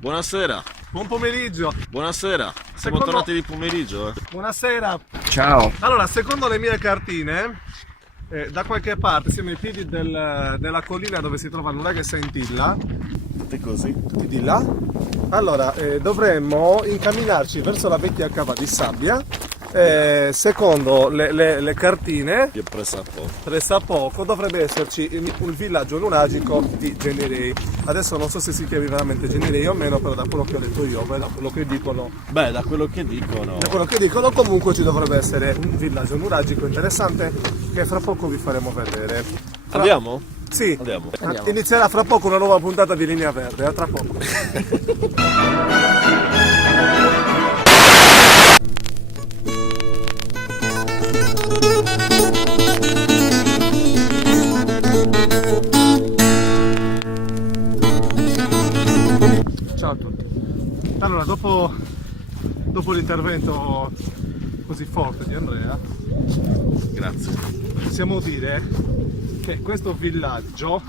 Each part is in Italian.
Buonasera. Buon pomeriggio. Buonasera. Siamo tornati di pomeriggio. Buonasera. Ciao. Allora, secondo le mie cartine, da qualche parte siamo ai piedi della collina dove si trova il nuraghe Saintilla. Tutti così. Di là. Allora, dovremmo incamminarci verso la vecchia cava di sabbia. Secondo le cartine, Che pressa poco dovrebbe esserci un villaggio nuragico di Generei. Adesso non so se si chiami veramente Generei o meno, però da quello che ho detto io, da quello che dicono, Beh, da quello che dicono. comunque ci dovrebbe essere un villaggio nuragico interessante che fra poco vi faremo vedere. Andiamo? Sì, Andiamo. inizierà fra poco una nuova puntata di Linea Verde, a tra poco. Ciao a tutti. Allora, dopo l'intervento così forte di Andrea, Grazie. possiamo dire che questo villaggio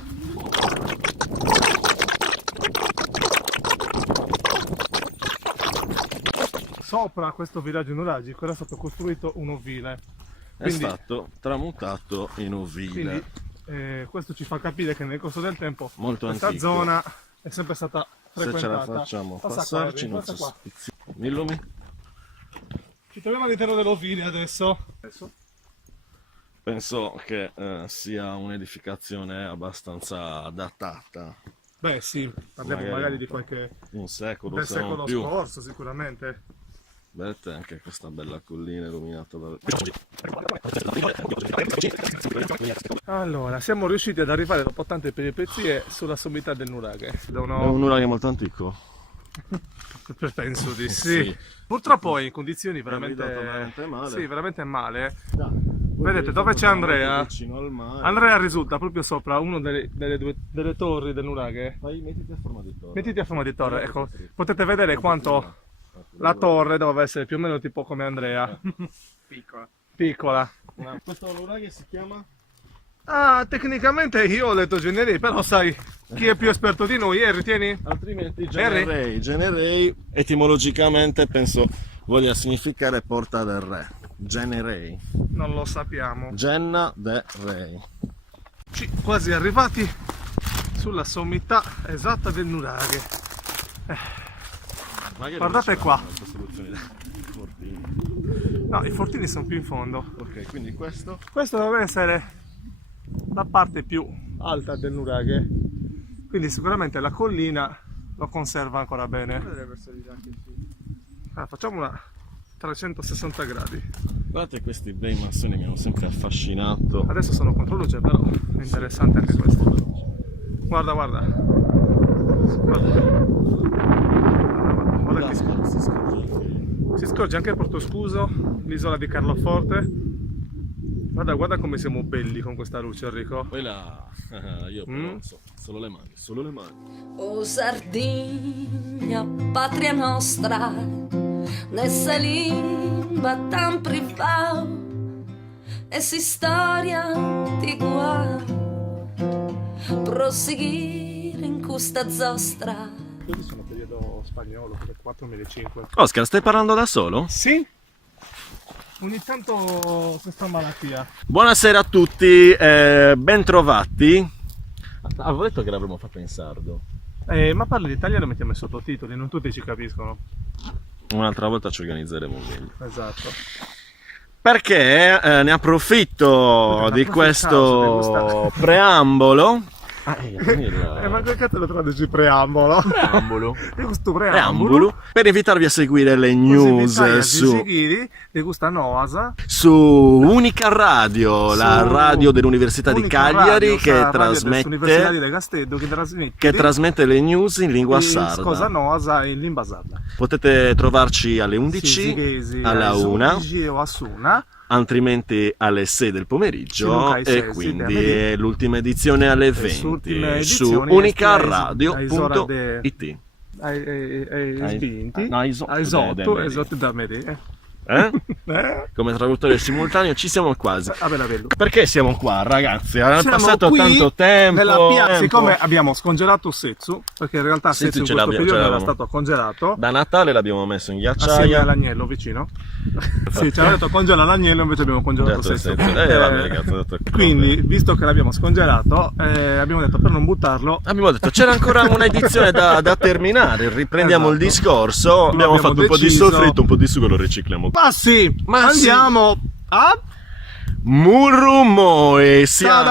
sopra questo villaggio nuragico era stato costruito un ovile. È stato tramutato in ovile. Quindi questo ci fa capire che nel corso del tempo Molto questa antico. zona è sempre stata Se ce la frequentata. facciamo Passa passarci, qua, non passa qua. Mi illumi? Ci troviamo all'interno dell'ovile adesso. Penso che sia un'edificazione abbastanza datata. Beh sì, parliamo magari di qualche un secolo, del se non secolo più. scorso sicuramente. Vedete anche questa bella collina illuminata dal... Allora, siamo riusciti ad arrivare dopo tante peripezie sulla sommità del nuraghe. È un nuraghe molto antico. Penso di sì. Sì. Purtroppo è in condizioni veramente, veramente male. Sì, veramente male. Vedete dove c'è Andrea? Vicino al mare. Andrea risulta proprio sopra una delle torri del nuraghe. Mettiti a forma di torre. Mettiti a forma di torre, ecco, potete vedere quanto la torre doveva essere più o meno tipo come Andrea. Piccola. Questo nuraghe si chiama? Ah, tecnicamente io ho letto Generei, però sai, chi è più esperto di noi? Ritieni? Altrimenti Harry? Generei etimologicamente penso voglia significare porta del re. Generei. Non lo sappiamo. Genna de Rei. Quasi arrivati sulla sommità esatta del nuraghe. Magari Guardate non c'è qua. una costruzione dei fortini. No, i fortini sono più in fondo. Ok, quindi questo? Questo deve essere la parte più alta del nuraghe. Quindi sicuramente la collina lo conserva ancora bene. Facciamo una 360 gradi. Guardate questi bei massoni mi hanno sempre affascinato. Adesso sono contro luce, però è interessante anche questo. Guarda, guarda. Guarda che si scorge anche il Porto Scuso, l'isola di Carloforte. Guarda come siamo belli con questa luce, Enrico. Poi là, io però non so, solo le mani, solo le mani. O Sardegna, patria nostra, nessa lingua tan privata, e si storia di guai, proseguire in questa zostra. Questi sono periodo spagnolo, 4.005. Oscar, stai parlando da solo? Sì, ogni tanto questa malattia. Buonasera a tutti, ben trovati. Avevo detto che l'avremmo fatto in sardo. Ma parli l'italiano e mettiamo i sottotitoli, non tutti ci capiscono. Un'altra volta ci organizzeremo meglio. Esatto. Perché ne approfitto di questo preambolo. Ma che cazzo lo traduci preambolo? Preambolo. Di questo preambolo. Per invitarvi a seguire le news su Unica Radio, la radio dell'Università di Cagliari che trasmette le news in lingua sarda. Cosa nosa in lingua sarda. Potete trovarci alle 11, alla 1, altrimenti alle 6 del pomeriggio e quindi è l'ultima edizione alle 20 su unicaradio.it. Esatto da me. Come traduttore simultaneo ci siamo quasi. Bello. Perché siamo qua, ragazzi? È passato qui tanto tempo. Nella piazza, siccome abbiamo scongelato Setsu, perché in realtà Setsu in questo periodo era stato congelato. Da Natale l'abbiamo messo in ghiacciaia. Assieme all'agnello vicino. Sì, ci hanno detto congela l'agnello, invece abbiamo congelato Setsu. Quindi, visto che l'abbiamo scongelato, abbiamo detto per non buttarlo. Abbiamo detto c'era ancora un'edizione da terminare, riprendiamo il discorso. Abbiamo fatto un po' di soffritto, un po' di sugo, lo ricicliamo. Ma sì, andiamo a Murumoe. Siamo.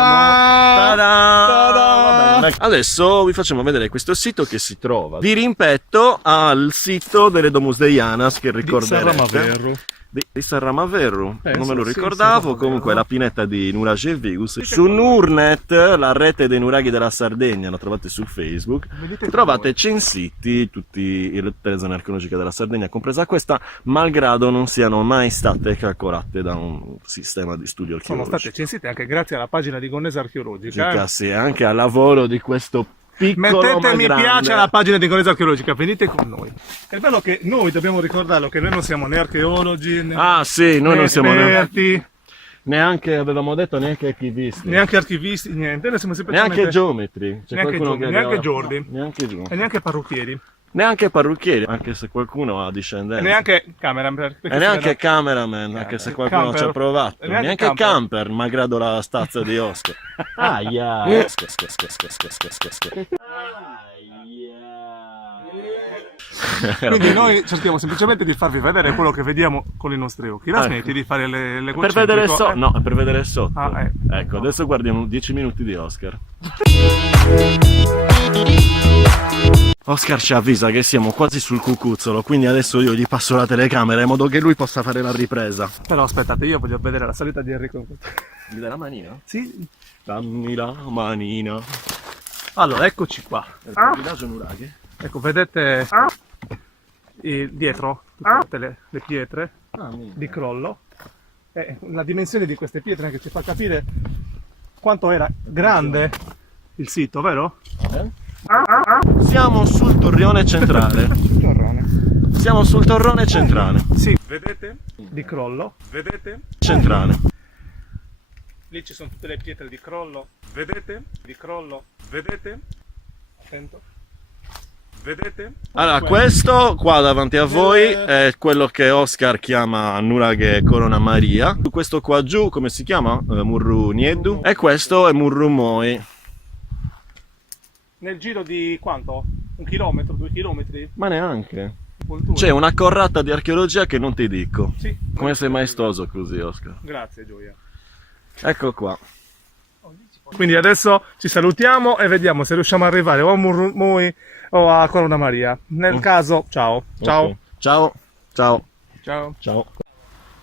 Ta-da! Adesso vi facciamo vedere questo sito che si trova di rimpetto al sito delle Domus Deianas, che ricorderete. Di Serramaverru, non me lo ricordavo. Comunque la pineta di Nuragi e Vigus. Su Nurnet, la rete dei nuraghi della Sardegna, la trovate su Facebook. Trovate censiti tutte le zone archeologiche della Sardegna, compresa questa, malgrado non siano mai state calcolate da un sistema di studio archeologico. Sono state censite anche grazie alla pagina di Gonnesa Archeologica. Sì, anche al lavoro di questo piccolo, mettete mi piace alla pagina di Gonnesa Archeologica, venite con noi. È bello che noi dobbiamo ricordarlo, che noi non siamo né archeologi né noi non siamo esperti, neanche avevamo detto neanche archivisti, neanche archivisti, niente. Noi siamo neanche geometri, neanche giordi, e neanche parrucchieri. Neanche parrucchieri, anche se qualcuno ha discendenza. E neanche cameraman. E neanche cameraman, anche se qualcuno ci ha provato. Neanche camper, malgrado la stazza di Oscar. Quindi noi cerchiamo semplicemente di farvi vedere quello che vediamo con i nostri occhi. La smetti di fare le per vedere sotto. No, per vedere sotto. Ecco, no. Adesso guardiamo 10 minuti di Oscar. Oscar ci avvisa che siamo quasi sul cucuzzolo, quindi adesso io gli passo la telecamera in modo che lui possa fare la ripresa. Però aspettate, io voglio vedere la salita di Enrico. Mi dai la manina? Sì. Dammi la manina. Allora, eccoci qua. Il villaggio Nuraghi. Ecco, vedete dietro tutte le pietre di crollo. La dimensione di queste pietre che ci fa capire quanto era grande il sito, vero? Siamo sul torrione centrale. Siamo sul torrone centrale. Sì, vedete? Di crollo. Vedete? Centrale. Lì ci sono tutte le pietre di crollo. Vedete? Di crollo. Vedete? Attento. Vedete? Allora, questo qua davanti a voi è quello che Oscar chiama Nuraghe Corona Maria. Questo qua giù, come si chiama? Murru Nieddu. E questo è Murru Moi. Nel giro di quanto? 1 chilometro, 2 chilometri? Ma neanche. C'è una corrata di archeologia che non ti dico. Sì. Come sei maestoso così, Oscar. Grazie, Gioia. Ecco qua. Quindi adesso ci salutiamo e vediamo se riusciamo ad arrivare o a Murru Moi o a Corona Maria. Nel caso, ciao. Ciao. Okay. Ciao. Ciao. Ciao. Ciao.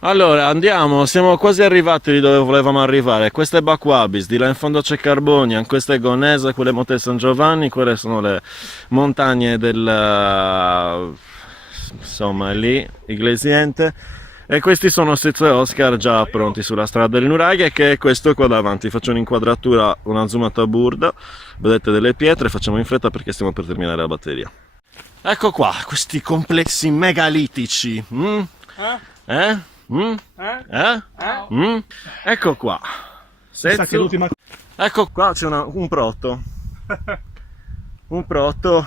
Allora andiamo, siamo quasi arrivati lì dove volevamo arrivare. Questo è Baquabis, di là in fondo c'è Carbonian, questo è Gonesa, quelle Monte San Giovanni, quelle sono le montagne del insomma lì, Iglesiente, e questi sono Setsu e Oscar già pronti sulla strada del Nuraghe, che è questo qua davanti. Faccio un'inquadratura, una zoomata burda, vedete delle pietre, facciamo in fretta perché stiamo per terminare la batteria. Ecco qua, questi complessi megalitici. Ecco qua. Ecco qua c'è un proto. Un proto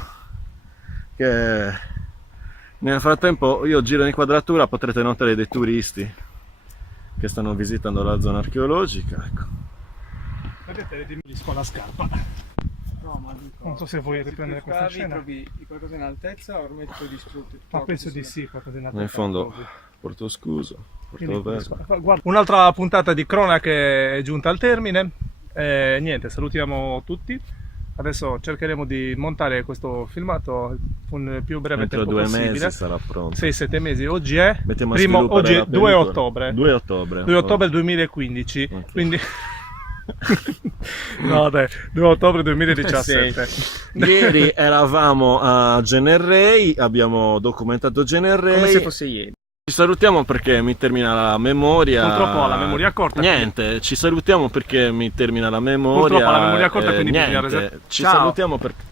che nel frattempo io giro in inquadratura, potrete notare dei turisti che stanno visitando la zona archeologica. Ecco. Vedete, diminuisco la scarpa. No, ma dico, non so se vuoi riprendere questa scena. Trovi qualcosa in altezza o ormai tutto distrutto? Ma penso di sì, qualcosa in altezza. Nel fondo Porto Scuso, Porto Verde. Guarda, un'altra puntata di cronache è giunta al termine. Niente, salutiamo tutti. Adesso cercheremo di montare questo filmato con più breve entro tempo 2 possibile. mesi sarà pronto. 6-7 mesi. Oggi è, oggi è 2 ottobre. 2 ottobre. 2 ottobre 2015. Okay. Quindi no dai, 2 ottobre 2017. Ieri eravamo a Generrei, abbiamo documentato Generrei. Come se fosse ieri. Ci salutiamo perché mi termina la memoria. Purtroppo ho la memoria corta. Niente, quindi ci salutiamo perché mi termina la memoria. Purtroppo ho la memoria corta, quindi niente. Ci Ciao. salutiamo perché.